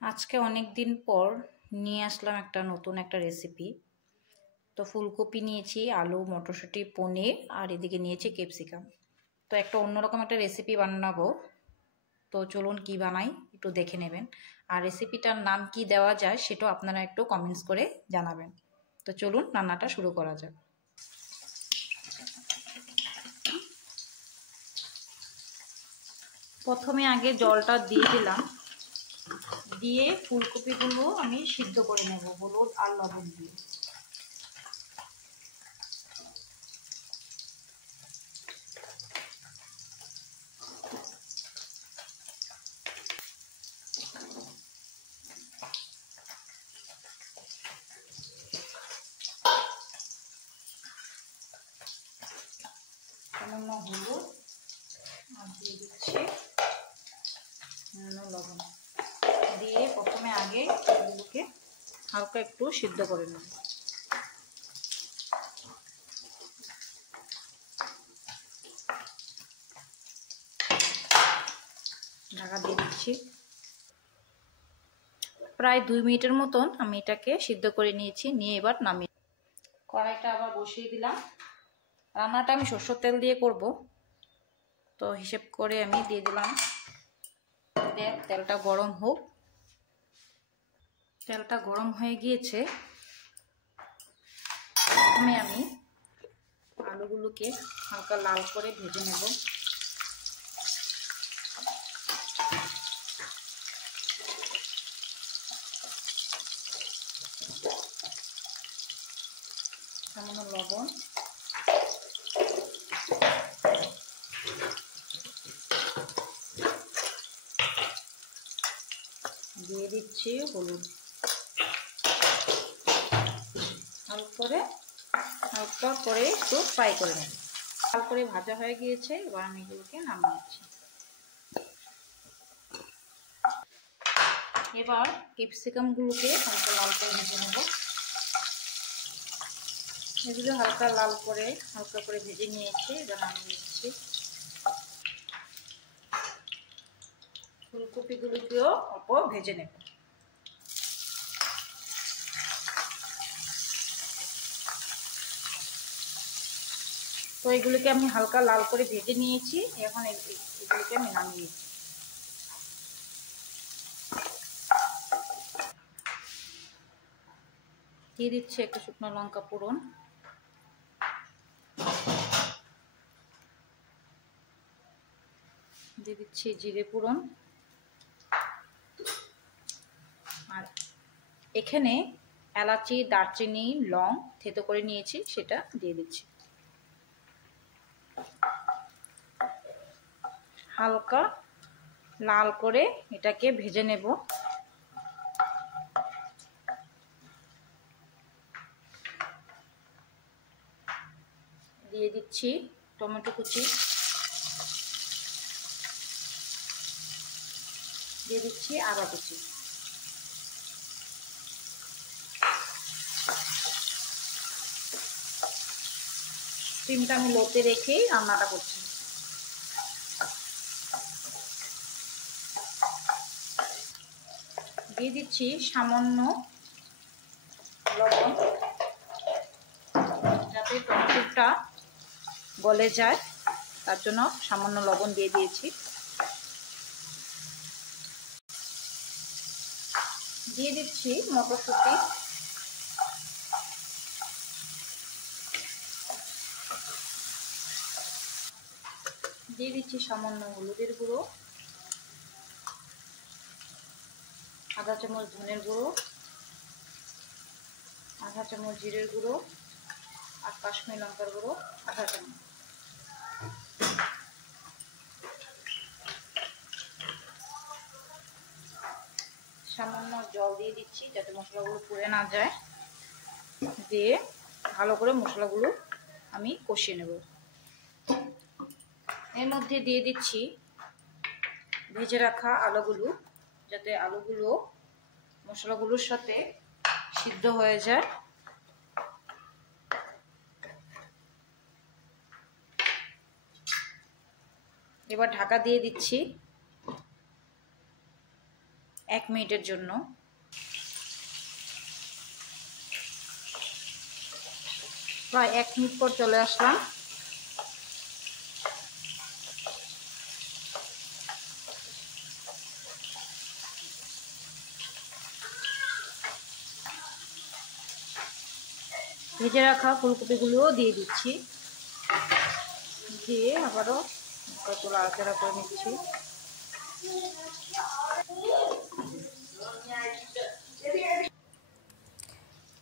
আজকে অনেক দিন পর নিয়ে আসলাম নতুন একটা রেসিপি। তো ফুলকপি নিয়েছি, আলু, মটরশুঁটি, পনির আর এদিকে নিয়েছি ক্যাপসিকাম। তো অন্যরকম একটা রেসিপি বানাবো। তো চলুন কি বানাই একটু দেখে নেবেন। আর রেসিপিটার নাম কি দেওয়া যায় সেটাও আপনারা একটু কমেন্টস করে জানাবেন। তো চলুন রান্নাটা শুরু করা যাক। প্রথমে আগে জলটা দিয়ে দিলাম, দিয়ে ফুলকপিগুলো আমি সিদ্ধ করে নেব হলুদ আর লবণ দিয়ে। সামান্য হলুদ আর দিয়ে দিচ্ছি লবণ দিয়ে প্রথমে আগে এগুলোকে হালকা একটু সিদ্ধ করে নেব। ঢাকা দিয়ে দিচ্ছি। প্রায় 2 মিনিটের মতন আমি এটাকে সিদ্ধ করে নিয়েছি। নিয়ে এবার নামিয়ে কড়াইটা আবার বসিয়ে দিলাম। রান্নাটা আমি সরষের তেল দিয়ে করব, তো হিসেব করে আমি দিয়ে দিলাম তেল। তেলটা গরম হোক। তেলটা গরম হয়ে গিয়েছে। প্রথমে আমি আলুগুলোকে হালকা লাল করে ভেজে নেব। সামান্য লবণ, দিয়ে দিচ্ছি হলুদ, হালকা করে একটু ফ্রাই করে নেব। লাল করে ভাজা হয়ে গিয়েছে, এবার আমি এগুলোকে নামিয়ে নিচ্ছি। এবার ক্যাপসিকামগুলোকে হালকা লাল করে ভেজে নেব। এগুলো হালকা করে ভেজে নিয়েছি, এবার নামিয়ে নিচ্ছি। ফুলকপিগুলোকেও অল্প ভেজে নেব। তো এগুলোকে আমি হালকা লাল করে ভেজে নিয়েছি। এখন এগুলোকে আমি নামিয়ে নিচ্ছি। দিয়ে দিচ্ছি একটু শুকনো লঙ্কা ফোড়ন, দিয়ে দিচ্ছি জিরে ফোড়ন, আর এখানে এলাচি, দারচিনি, লং থেতো করে নিয়েছি, সেটা দিয়ে দিচ্ছি। হালকা লাল করে এটাকে ভেজে নেব। দিয়ে দিচ্ছি টমেটো কুচি, দিয়ে দিচ্ছি আদা কুচি। স্টিমটা আমি লোতে রেখেই রান্নাটা করছি। দিয়ে দিচ্ছি সামান্য লবণ, যাতে টমেটোটা গলে যায়, তার জন্য সামান্য লবণ দিয়ে দিয়েছি। দিয়ে দিচ্ছি মটরশুঁটি, দিয়ে দিচ্ছি সামান্য হলুদের গুঁড়ো, আধা চামচ ধনের গুঁড়ো, আধা চামচ জিরের গুঁড়ো, আর কাশ্মীরি লঙ্কার গুঁড়ো আধা চামচ। সামান্য জল দিয়ে দিচ্ছি যাতে মশলাগুলো পুড়ে না যায়। দিয়ে ভালো করে মশলাগুলো আমি কষিয়ে নেব। এর মধ্যে দিয়ে দিচ্ছি ভেজে রাখা আলুগুলো, যাতে আলুগুলো মশলাগুলোর সাথে সিদ্ধ হয়ে যায়। এবার ঢাকা দিয়ে দিচ্ছি। 1 মিনিটের জন্য। প্রায় 1 মিনিট পর চলে আসলাম। ভেজে রাখা ফুলকপিগুলোও দিয়ে দিচ্ছি, দিয়ে আবারও একটু নাড়াচাড়া করে নিচ্ছি।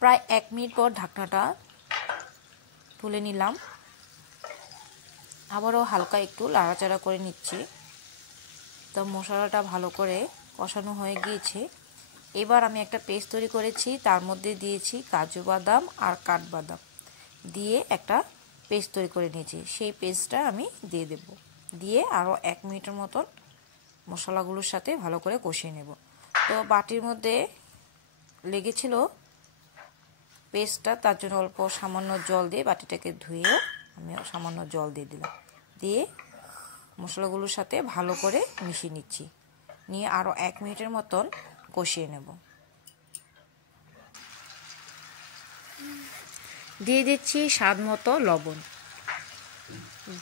প্রায় 1 মিনিট পর ঢাকনাটা তুলে নিলাম, আবারও হালকা একটু নাড়াচাড়া করে নিচ্ছি। তো মশলাটা ভালো করে কষানো হয়ে গিয়েছে। এবার আমি একটা পেস্ট তৈরি করেছি, তার মধ্যে দিয়েছি কাজু বাদাম আর কাঠবাদাম দিয়ে একটা পেস্ট তৈরি করে নিয়েছি। সেই পেস্টটা আমি দিয়ে দেব, দিয়ে আরও 1 মিনিটের মতন মশলাগুলোর সাথে ভালো করে কষিয়ে নেব। তো বাটির মধ্যে লেগেছিল পেস্টটা, তার জন্য অল্প সামান্য জল দিয়ে বাটিটাকে ধুয়ে আমি সামান্য জল দিয়ে দিলাম, দিয়ে মশলাগুলোর সাথে ভালো করে মিশিয়ে নিচ্ছি, নিয়ে আরও 1 মিনিটের মতন কষিয়ে নেব। দিয়ে দিচ্ছি স্বাদ মতো লবণ,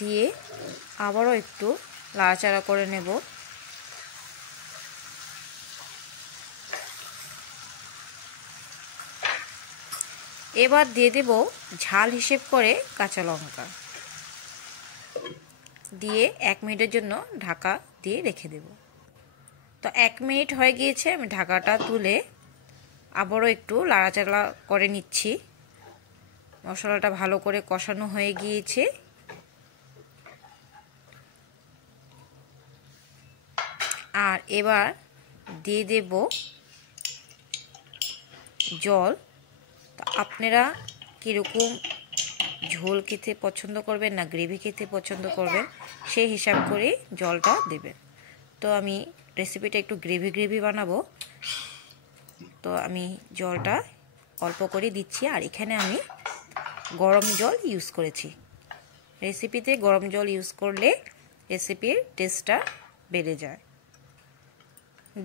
দিয়ে আবারও একটু নাড়াচাড়া করে নেব। এবার দিয়ে দেব ঝাল হিসেব করে কাঁচা লঙ্কা, দিয়ে 1 মিনিটের জন্য ঢাকা দিয়ে রেখে দেব। তো 1 মিনিট হয়ে গিয়েছে, আমি ঢাকাটা তুলে আবারও একটু নাড়াচাড়া করে নিচ্ছি। মশলাটা ভালো করে কষানো হয়ে গিয়েছে। আর এবার দিয়ে দেব জল। আপনারা কীরকম ঝোল খেতে পছন্দ করবেন না গ্রেভি খেতে পছন্দ করবেন সেই হিসাব করে জলটা দেবেন। তো আমি রেসিপিটা একটু গ্রেভি বানাবো, তো আমি জলটা অল্প করে দিচ্ছি। আর এখানে আমি গরম জল ইউজ করেছি। রেসিপিতে গরম জল ইউজ করলে রেসিপির টেস্টটা বেড়ে যায়।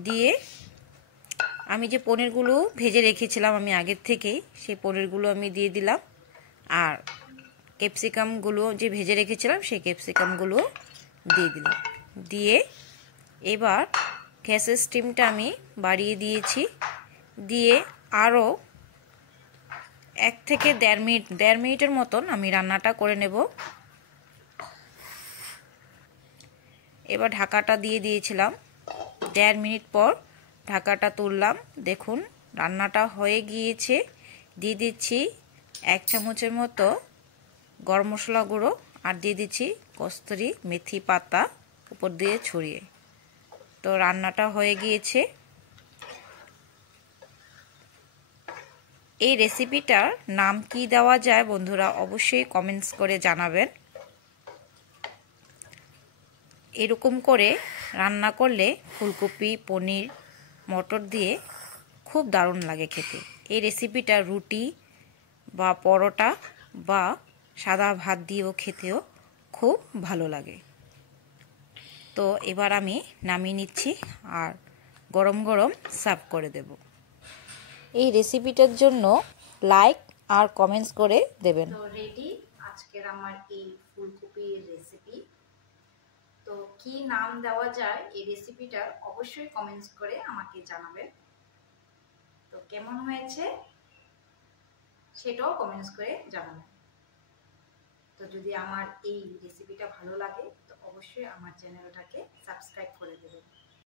দিয়ে আমি যে পনিরগুলো ভেজে রেখেছিলাম আমি আগের থেকেই, সেই পনিরগুলো আমি দিয়ে দিলাম। আর ক্যাপসিকামগুলো যে ভেজে রেখেছিলাম সেই ক্যাপসিকামগুলো দিয়ে দিলাম। দিয়ে এবার গ্যাসের স্টিমটা আমি বাড়িয়ে দিয়েছি, দিয়ে আরও 1 থেকে 1.5 মিনিটের মতন আমি রান্নাটা করে নেব। এবার ঢাকাটা দিয়ে দিয়েছিলাম, 1.5 মিনিট পর ঢাকাটা তুললাম। দেখুন রান্নাটা হয়ে গিয়েছে। দিয়ে দিচ্ছি 1 চামচের মতো গরম মশলা গুঁড়ো, আর দিয়ে দিচ্ছি কস্তুরি মেথি পাতা উপর দিয়ে ছড়িয়ে। তো রান্নাটা হয়ে গিয়েছে। এই রেসিপিটার নাম কি দেওয়া যায় বন্ধুরা অবশ্যই কমেন্টস করে জানাবেন। এরকম করে রান্না করলে ফুলকপি পনির মটর দিয়ে খুব দারুণ লাগে খেতে। এই রেসিপিটা রুটি বা পরোটা বা সাদা ভাত দিয়েও খেতেও খুব ভালো লাগে। তো এবার আমি নামিয়ে নিচ্ছি আর গরম গরম সার্ভ করে দেব। এই রেসিপিটার জন্য লাইক আর কমেন্টস করে দেবেন। তো রেডি আজকের আমার এই ফুলকপির রেসিপি। তো কি নাম দেওয়া যায় এই রেসিপিটার অবশ্যই কমেন্টস করে আমাকে জানাবেন। তো কেমন হয়েছে সেটাও কমেন্টস করে জানাবেন। তো যদি আমার এই রেসিপিটা ভালো লাগে তো অবশ্যই আমার চ্যানেলটাকে সাবস্ক্রাইব করে দেবেন।